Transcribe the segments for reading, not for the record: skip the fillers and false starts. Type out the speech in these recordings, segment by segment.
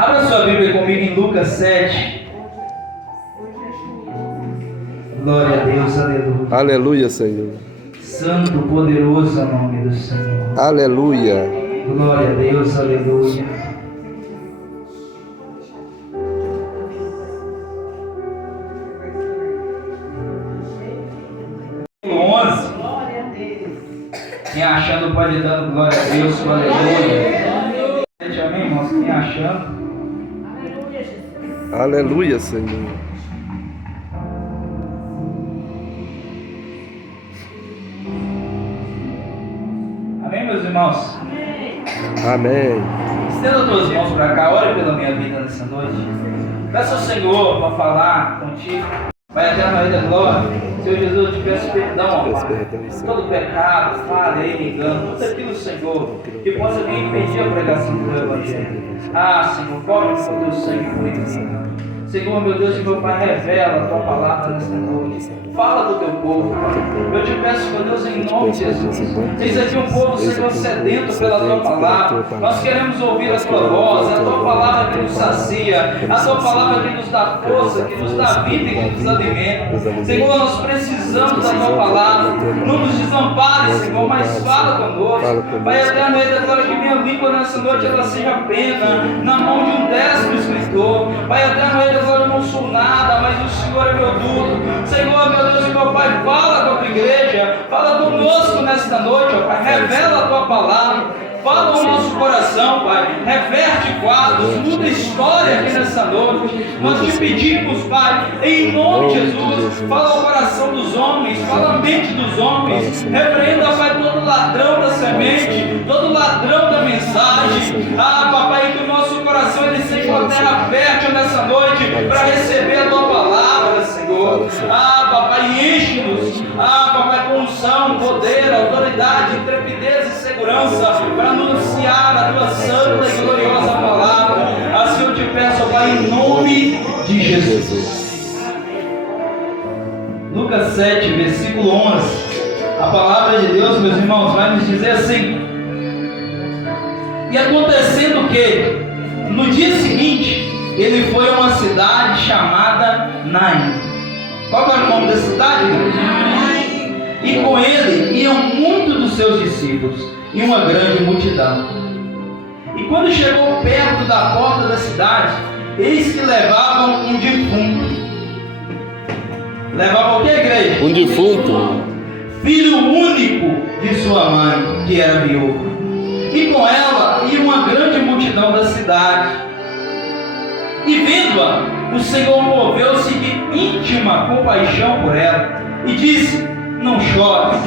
Abra sua Bíblia comigo em Lucas 7. Glória a Deus, aleluia. Aleluia, Senhor. Santo, poderoso é o nome do Senhor. Aleluia. Glória a Deus, aleluia. Quem achando pode ir dando glória a Deus, aleluia. Amém, irmãos? Quem achando? Aleluia, Senhor. Amém, meus irmãos? Amém. Estenda tuas mãos para cá, ore pela minha vida nessa noite. Peça ao Senhor para falar contigo. Pai eterno, Rei da glória, Senhor Jesus, eu te peço perdão, ó Pai. Todo pecado, falha, engano, tudo aquilo, Senhor, que possa vir impedir a pregação do teu Evangelho. Ah, Senhor, cobre com o teu sangue purificado. Senhor, meu Deus e meu Pai, revela a tua palavra nesta noite. Fala do teu povo, Pai. Eu te peço, meu Deus, em nome de Jesus. Eis aqui um povo, Senhor, sedento pela tua palavra. Nós queremos ouvir a tua voz, a tua palavra que nos sacia, a tua palavra que nos dá força, que nos dá vida e que nos alimenta. Senhor, nós precisamos da tua palavra. Não nos desampare, Senhor, mas fala conosco. Pai eterno, Rei da glória, que minha língua nessa noite ela seja pena na mão de um destro escritor. Pai eterno, Rei da glória, eu não sou nada, mas o Senhor é meu tudo. Senhor, meu Deus e meu Pai, fala com a tua igreja, fala conosco nesta noite, ó Pai, revela a tua palavra. Fala o nosso coração, Pai. Reverte quadros, muda história aqui nessa noite. Nós te pedimos, Pai, em nome de Jesus. Fala o coração dos homens, fala a mente dos homens. Repreenda, Pai, todo ladrão da semente, todo ladrão da mensagem. Ah, Papai, que o nosso coração ele seja uma terra fértil nessa noite para receber a tua palavra, Senhor. Ah, Papai, enche-nos. Ah, Papai, com unção, poder, autoridade, intrepidez e segurança para anunciar a tua santa e gloriosa palavra. Assim eu te peço, Pai, em nome de Jesus. Lucas 7, versículo 11. A palavra de Deus, meus irmãos, vai nos dizer assim: e acontecendo que no dia seguinte ele foi a uma cidade chamada Naim. Qual era o nome da cidade? Naim. E com ele iam muitos dos seus discípulos e uma grande multidão. E quando chegou perto da porta da cidade, eis que levavam um defunto. Levavam o que, igreja? Um defunto. Filho único de sua mãe, que era viúva. E com ela ia uma grande multidão da cidade. E vendo-a, o Senhor moveu-se de íntima compaixão por ela e disse: não chores.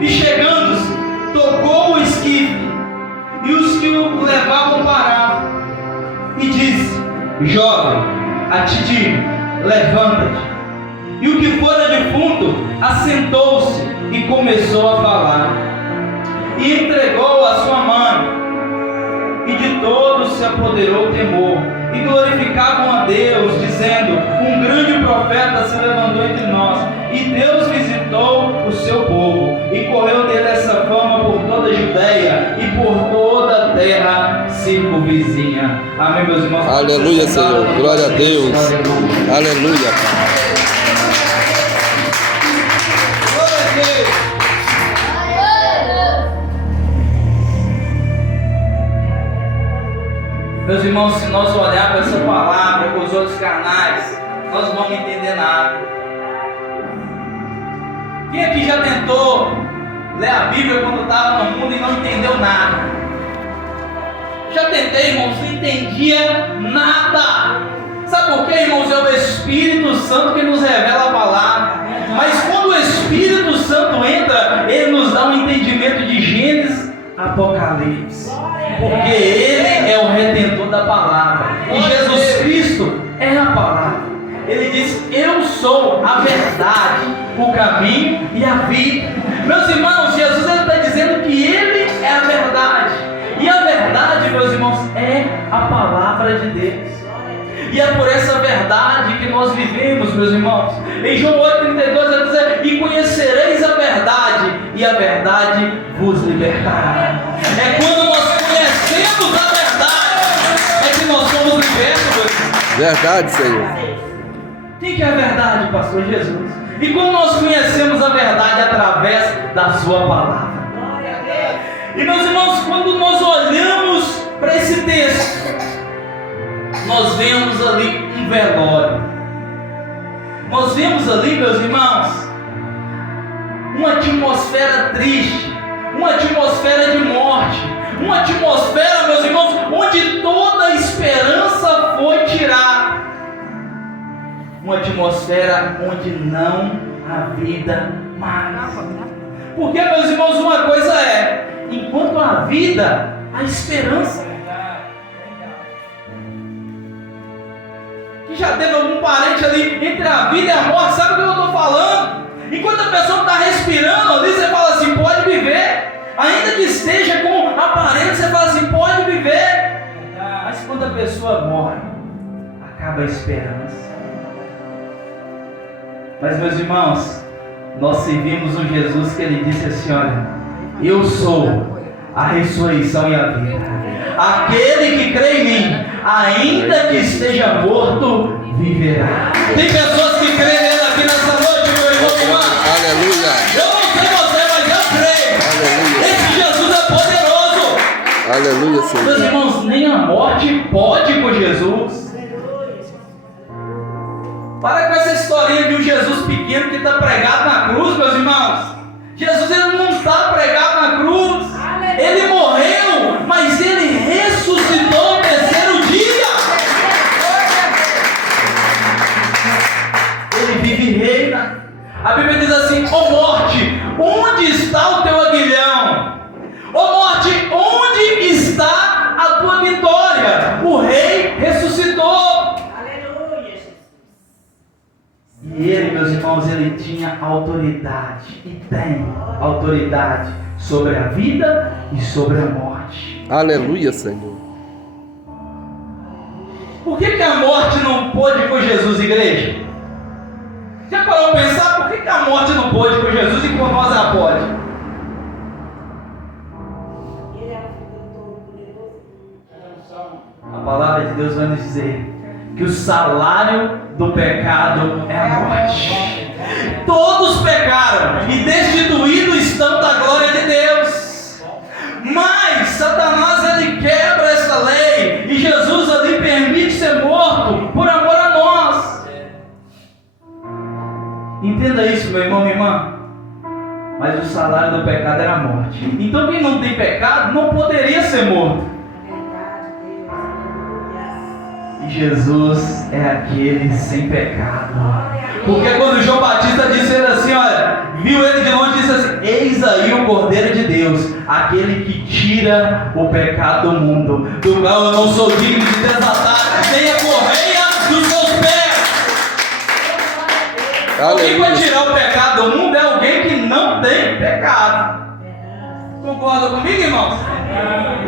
E chegando-se, tocou o esquife, e os que o levavam pararam, e disse: jovem, a ti digo, levanta-te. E o que fora defunto assentou-se e começou a falar, e entregou a sua mãe. E de todos se apoderou o temor, e glorificavam a Deus, dizendo: um grande profeta se levantou entre nós, e Deus visitou o seu povo, e correu dele essa fama por toda a Judeia e por toda a terra circunvizinha. Amém, meus irmãos. Aleluia, Senhor. Glória a Deus. Aleluia, Pai. Glória a Deus. Meus irmãos, se nós olharmos para essa palavra com os olhos carnais, nós não vamos entender nada. Quem aqui já tentou ler a Bíblia quando estava no mundo e não entendeu nada? Já tentei, irmãos, não entendia nada. Sabe por quê, irmãos? É o Espírito Santo que nos revela a palavra. Mas quando o Espírito Santo entra, ele nos dá um entendimento de Gênesis, Apocalipse. Porque ele é o redentor da palavra. E Jesus Cristo é a palavra. Ele diz: eu sou a verdade, o caminho e a vida. Meus irmãos, Jesus está dizendo que ele é a verdade. E a verdade, meus irmãos, é a palavra de Deus. E é por essa verdade que nós vivemos, meus irmãos. Em João 8,32 ele diz: e conhecereis a verdade, e a verdade vos libertará. É quando nós conhecemos a verdade é que nós somos libertos, meu irmão. Verdade, Senhor. Quem que é a verdade, pastor? Jesus. E como nós conhecemos a verdade? Através da sua palavra. E meus irmãos, quando nós olhamos para esse texto, nós vemos ali um velório. Nós vemos ali, meus irmãos, uma atmosfera triste, uma atmosfera de morte, uma atmosfera, meus irmãos, onde toda a esperança foi tirada. Uma atmosfera onde não há vida mais. Porque, meus irmãos, uma coisa é, enquanto há vida, há esperança. Que já teve algum parente ali entre a vida e a morte, sabe o que eu estou falando? Enquanto a pessoa está respirando ali, você fala assim, pode viver. Ainda que esteja com aparência, você fala assim, pode viver. Mas quando a pessoa morre, acaba a esperança. Mas, meus irmãos, nós servimos um Jesus que ele disse assim, olha, eu sou a ressurreição e a vida. Aquele que crê em mim, ainda que esteja morto, viverá. Tem pessoas que creem nele aqui nessa noite, meu irmão e irmã. Aleluia. Eu não sei você, mas eu creio. Aleluia. Esse Jesus é poderoso. Aleluia, Senhor. Meus irmãos, nem a morte pode com Jesus. Para com essa historinha de um Jesus pequeno que está pregado na cruz, meus irmãos. Jesus ele não está pregado na cruz. Ele morreu, mas ele ressuscitou no terceiro dia. Ele vive e reina. A Bíblia diz assim, ó morte, onde está o teu aguilhão? Ó morte, onde está a tua vitória? O rei ressuscitou. E ele, meus irmãos, ele tinha autoridade e tem autoridade sobre a vida e sobre a morte. Aleluia, Senhor. Por que a morte não pôde com Jesus, igreja? Já parou para pensar por que a morte não pôde com Jesus e com nós ela pode? A palavra de Deus vai nos dizer que o salário do pecado é a morte. Todos pecaram e destituídos estão da glória de Deus. Mas Satanás ele quebra essa lei e Jesus ali permite ser morto por amor a nós. Entenda isso, meu irmão, minha irmã. Mas o salário do pecado era a morte. Então quem não tem pecado não poderia ser morto. Jesus é aquele sem pecado. Porque quando João Batista disse ele assim, olha, viu ele de longe e disse assim, eis aí o Cordeiro de Deus, aquele que tira o pecado do mundo, do qual eu não sou digno de desatar nem a correia dos meus pés. Alguém vai tirar o pecado do mundo é alguém que não tem pecado. Concorda comigo, irmãos?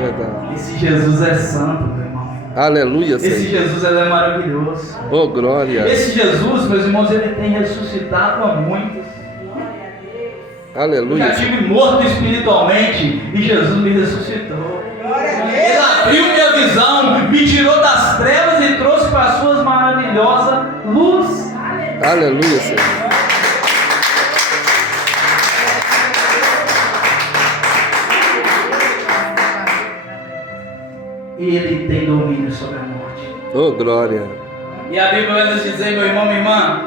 Verdade. Esse Jesus é santo, meu irmão. Aleluia, Senhor. Esse Jesus ele é maravilhoso. Oh, glória. Esse Jesus, meus irmãos, ele tem ressuscitado a muitos. Aleluia. Eu já estive morto espiritualmente e Jesus me ressuscitou. Ele abriu minha visão, me tirou das trevas e trouxe para as suas maravilhosas luz. Aleluia, Senhor. Ele tem domínio sobre a morte. Oh, glória. E a Bíblia vai nos dizer, meu irmão, minha irmã,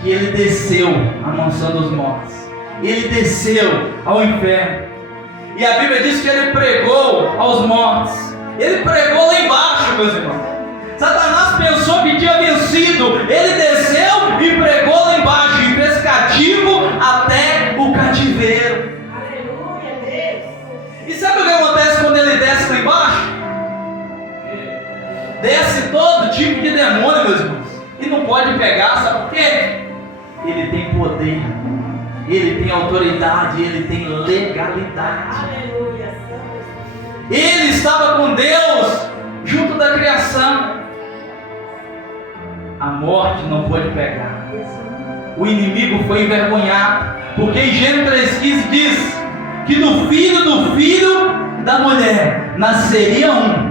que ele desceu à mansão dos mortos. Ele desceu ao inferno. E a Bíblia diz que ele pregou aos mortos. Ele pregou lá embaixo, meus irmãos. Satanás pensou que tinha vencido. Ele desceu e pregou lá embaixo e fez cativo até o cativeiro. Aleluia, Deus. E sabe o que acontece quando ele desce lá embaixo? Desce todo tipo de demônio, meus irmãos. E não pode pegar, sabe por quê? Ele tem poder, ele tem autoridade, ele tem legalidade. Ele estava com Deus junto da criação. A morte não pôde pegar. O inimigo foi envergonhado, porque em Gênesis 3,15 diz que do filho da mulher nasceria um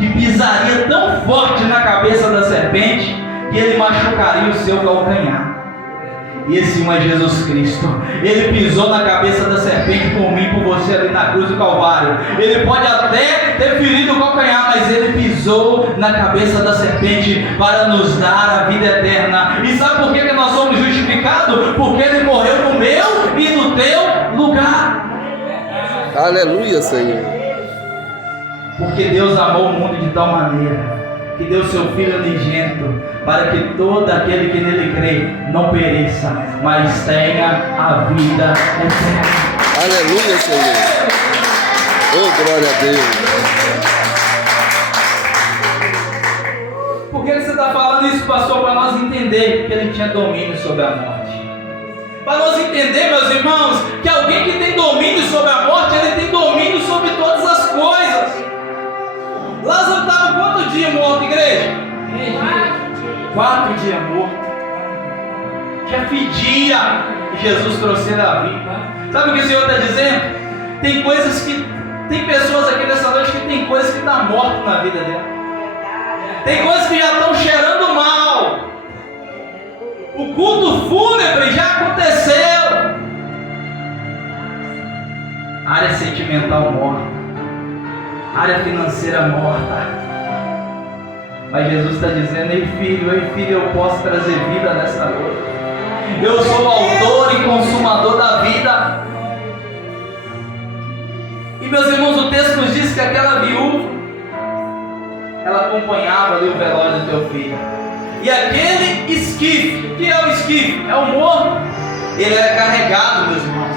que pisaria tão forte na cabeça da serpente que ele machucaria o seu calcanhar. E esse um é Jesus Cristo. Ele pisou na cabeça da serpente por mim, por você ali na cruz do Calvário. Ele pode até ter ferido o calcanhar, mas ele pisou na cabeça da serpente para nos dar a vida eterna. E sabe por que nós somos justificados? Porque ele morreu no meu e no teu lugar. Aleluia, Senhor. Porque Deus amou o mundo de tal maneira que deu seu Filho unigênito, para que todo aquele que nele crê não pereça, mas tenha a vida eterna. Aleluia, Senhor. Oh, glória a Deus. Por que você está falando isso, pastor? Para nós entender que ele tinha domínio sobre a morte. Para nós entender, meus irmãos, que alguém que tem domínio sobre a morte, ele tem domínio sobre todas as coisas. Lázaro estava quantos dias morto, igreja? 4 dias morto. Já fedia. E Jesus trouxe ele à vida. Sabe o que o Senhor está dizendo? Tem coisas que... Tem pessoas aqui nessa noite que tem coisas que estão mortas na vida dela. Tem coisas que já estão cheirando mal. O culto fúnebre já aconteceu. Área sentimental morta. Área financeira morta. Mas Jesus está dizendo: ei filho, eu posso trazer vida nessa noite. Eu sou o autor e consumador da vida. E meus irmãos, o texto nos diz que aquela viúva, ela acompanhava ali o velório do teu filho. E aquele esquife, o que é o esquife? É o morto. Ele era carregado, meus irmãos.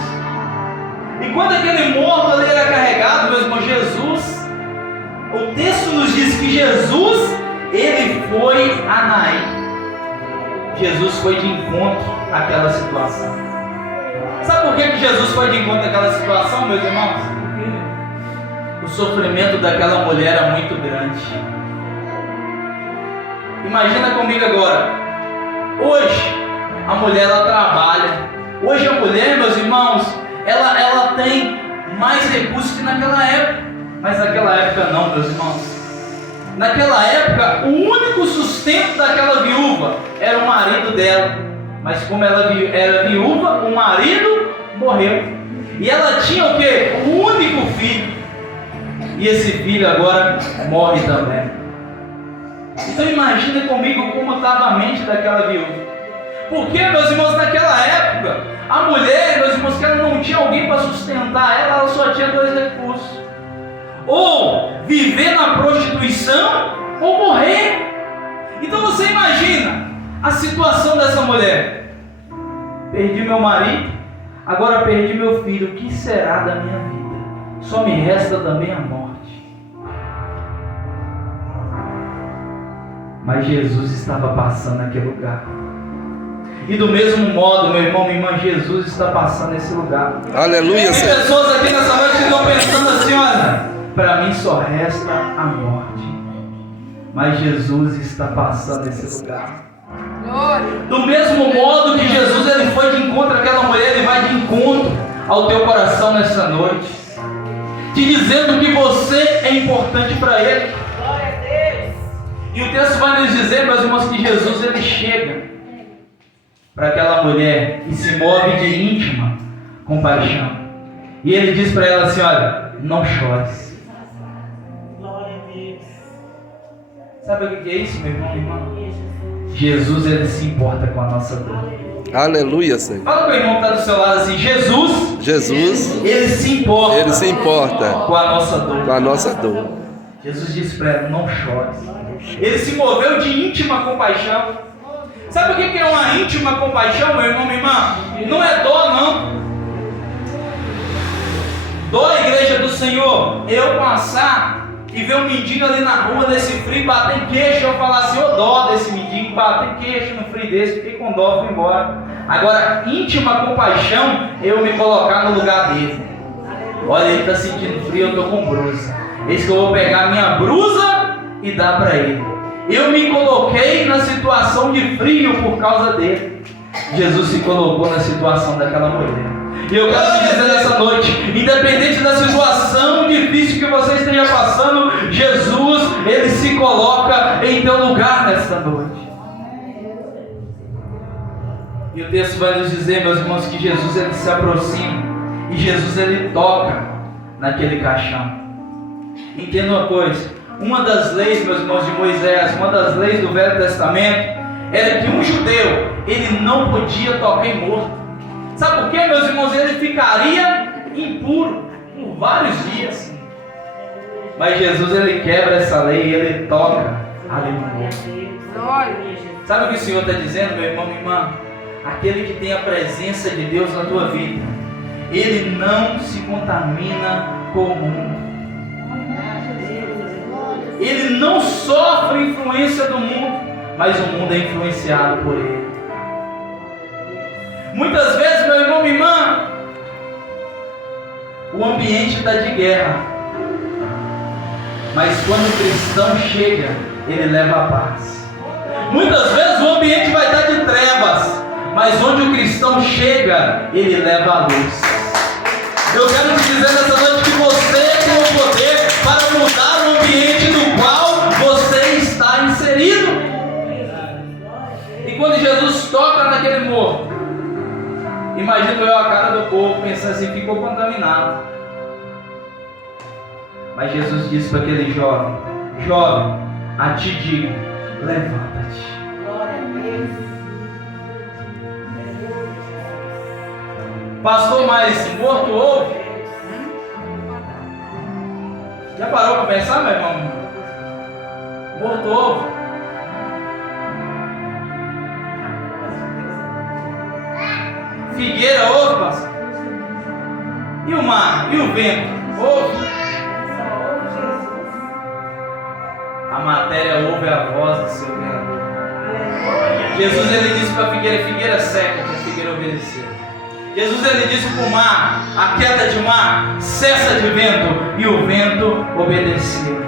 E quando aquele morto ali era carregado, meus irmãos, Jesus, o texto nos diz que Jesus, ele foi a Naim. Jesus foi de encontro àquela situação. Sabe por que Jesus foi de encontro àquela situação, meus irmãos? O sofrimento daquela mulher era muito grande. Imagina comigo agora. Hoje, a mulher ela trabalha. Hoje a mulher, meus irmãos, ela tem mais recursos que naquela época. Mas naquela época não, meus irmãos. Naquela época, o único sustento daquela viúva era o marido dela. Mas como ela era viúva, o marido morreu. E ela tinha o quê? O único filho. E esse filho agora morre também. Então imagina comigo como estava a mente daquela viúva. Porque, meus irmãos, naquela época, a mulher, meus irmãos, que ela não tinha alguém para sustentar ela só tinha 2 recursos: ou viver na prostituição ou morrer. Então você imagina a situação dessa mulher: perdi meu marido, agora perdi meu filho, o que será da minha vida? Só me resta também a morte. Mas Jesus estava passando naquele lugar. E do mesmo modo, meu irmão, minha irmã, Jesus está passando nesse lugar. Aleluia. Tem pessoas aqui nessa noite que estão pensando assim: olha, para mim só resta a morte. Mas Jesus está passando nesse lugar. Do mesmo modo que Jesus ele foi de encontro àquela mulher, ele vai de encontro ao teu coração nessa noite, te dizendo que você é importante para ele. E o texto vai nos dizer, meus irmãos, que Jesus ele chega para aquela mulher e se move de íntima compaixão. E ele diz para ela assim: olha, não chores. Sabe o que é isso, meu irmão e irmã? Jesus ele se importa com a nossa dor. Aleluia, Senhor. Fala com o irmão que está do seu lado assim: Jesus, ele se importa com a nossa dor. Com a nossa dor. Jesus disse para ela: não chores. Ele se moveu de íntima compaixão. Sabe o que é uma íntima compaixão, meu irmão, minha irmã? Não é dó, não. Dó, igreja do Senhor, eu passar e ver um mendigo ali na rua, nesse frio, bater queixo, eu falar assim: ô dó desse mendigo, bater queixo no frio desse, fiquei com dó, fui embora. Agora, íntima compaixão, eu me colocar no lugar dele. Olha, ele está sentindo frio, eu estou com brusa. Esse que eu vou pegar minha brusa e dar para ele. Eu me coloquei na situação de frio por causa dele. Jesus se colocou na situação daquela mulher. E eu quero te dizer nessa noite, independente da situação difícil que você esteja passando, Jesus Ele se coloca em teu lugar nesta noite. E o texto vai nos dizer, meus irmãos, que Jesus ele se aproxima e Jesus ele toca naquele caixão. Entenda uma coisa, uma das leis, meus irmãos, de Moisés, uma das leis do Velho Testamento, era que um judeu, ele não podia tocar em morto. Sabe por quê, meus irmãos? Ele ficaria impuro por vários dias. Mas Jesus ele quebra essa lei e ele toca ali no morto. Sabe o que o Senhor está dizendo, meu irmão, minha irmã? Aquele que tem a presença de Deus na tua vida, ele não se contamina com o mundo. Ele não sofre a influência do mundo, mas o mundo é influenciado por ele. Muitas vezes, meu irmão, minha irmã, o ambiente está de guerra, mas quando o cristão chega, ele leva a paz. Muitas vezes o ambiente vai estar de trevas, mas onde o cristão chega, ele leva a luz. Eu quero te dizer nessa noite que você tem o poder para mudar o ambiente no qual você está inserido. E quando Jesus toca naquele morro, imagino eu a cara do povo pensando assim, ficou contaminado. Mas Jesus disse para aquele jovem: jovem, a ti digo, levanta-te. Pastor, mas morto ouve? Já parou para pensar, meu irmão? Morto ouve? Figueira ouve, pastor? E o mar? E o vento? Ouve? A matéria ouve a voz do seu Criador. Jesus ele disse para a figueira: figueira seca, que a figueira obedeceu. Jesus ele disse para o mar: a queda de mar, cessa de vento, e o vento obedeceu.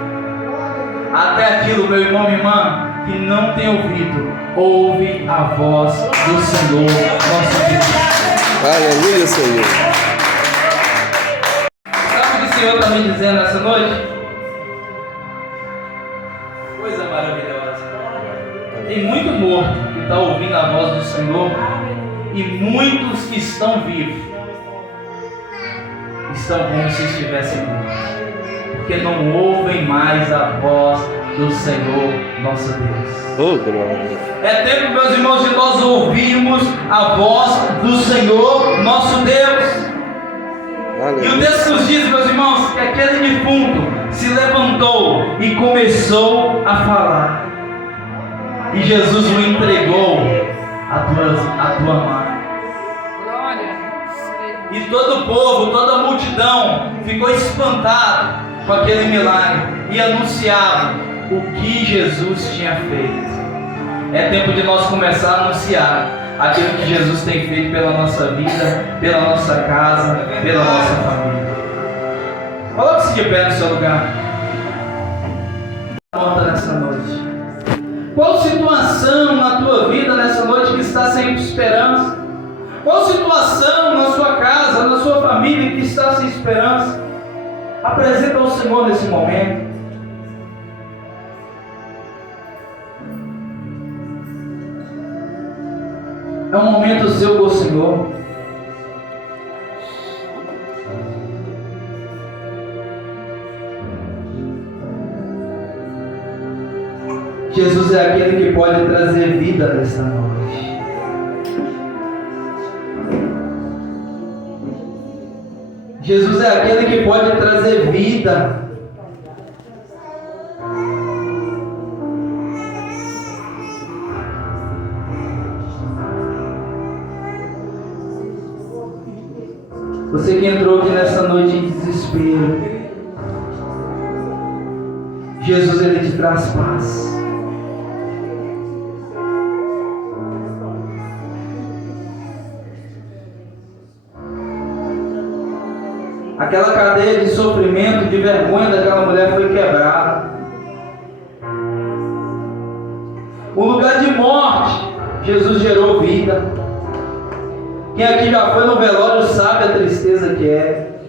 Até aquilo, meu irmão, minha irmã, que não tem ouvido, ouve a voz do Senhor nosso Deus. Aleluia, Senhor. Sabe o que o Senhor está me dizendo nessa noite? Coisa maravilhosa. Tem muito morto que está ouvindo a voz do Senhor, e muitos que estão vivos estão como se estivessem mortos, porque não ouvem mais a voz do Senhor nosso Deus. Oh, glória. É tempo, meus irmãos, de nós ouvirmos a voz do Senhor nosso Deus. Aleluia. E o texto nos diz, meus irmãos, que aquele defunto se levantou e começou a falar, e Jesus o entregou a tua mão. E todo o povo, toda a multidão ficou espantado com aquele milagre e anunciava o que Jesus tinha feito. É tempo de nós começar a anunciar aquilo que Jesus tem feito pela nossa vida, pela nossa casa, pela nossa família. Coloque-se de pé no seu lugar. Conta nessa noite. Qual situação na tua vida nessa noite que está sem esperança? Qual situação na sua casa, na sua família que está sem esperança? Apresenta ao Senhor nesse momento. É um momento seu com o Senhor. Jesus é aquele que pode trazer vida nessa noite. Jesus é aquele que pode trazer vida. Você que entrou aqui nessa noite em desespero, Jesus ele te traz paz. Aquela cadeia de sofrimento, de vergonha daquela mulher foi quebrada. O lugar de morte, Jesus gerou vida. Quem aqui já foi no velório sabe a tristeza que é.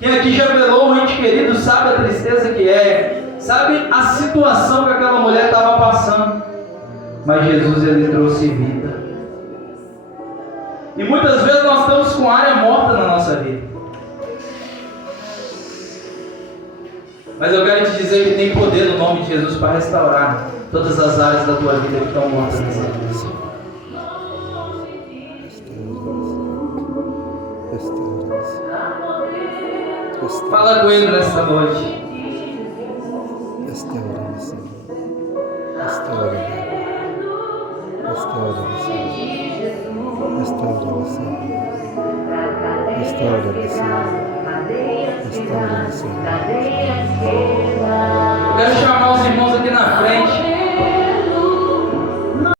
Quem aqui já velou um ente querido sabe a tristeza que é. sabe a situação que aquela mulher estava passando, mas Jesus, ele trouxe vida. E muitas vezes nós estamos com área morta na nossa vida, mas eu quero te dizer que tem poder no nome de Jesus para restaurar todas as áreas da tua vida que estão mortas nessa vida. Fala com ele nessa noite. Restaura-me, Senhor. Restaura-me. Restaura-me, Senhor. Restaura-me, Senhor. Restaura-me, Senhor. Restaura-me, Senhor. Eu quero chamar os irmãos aqui na frente.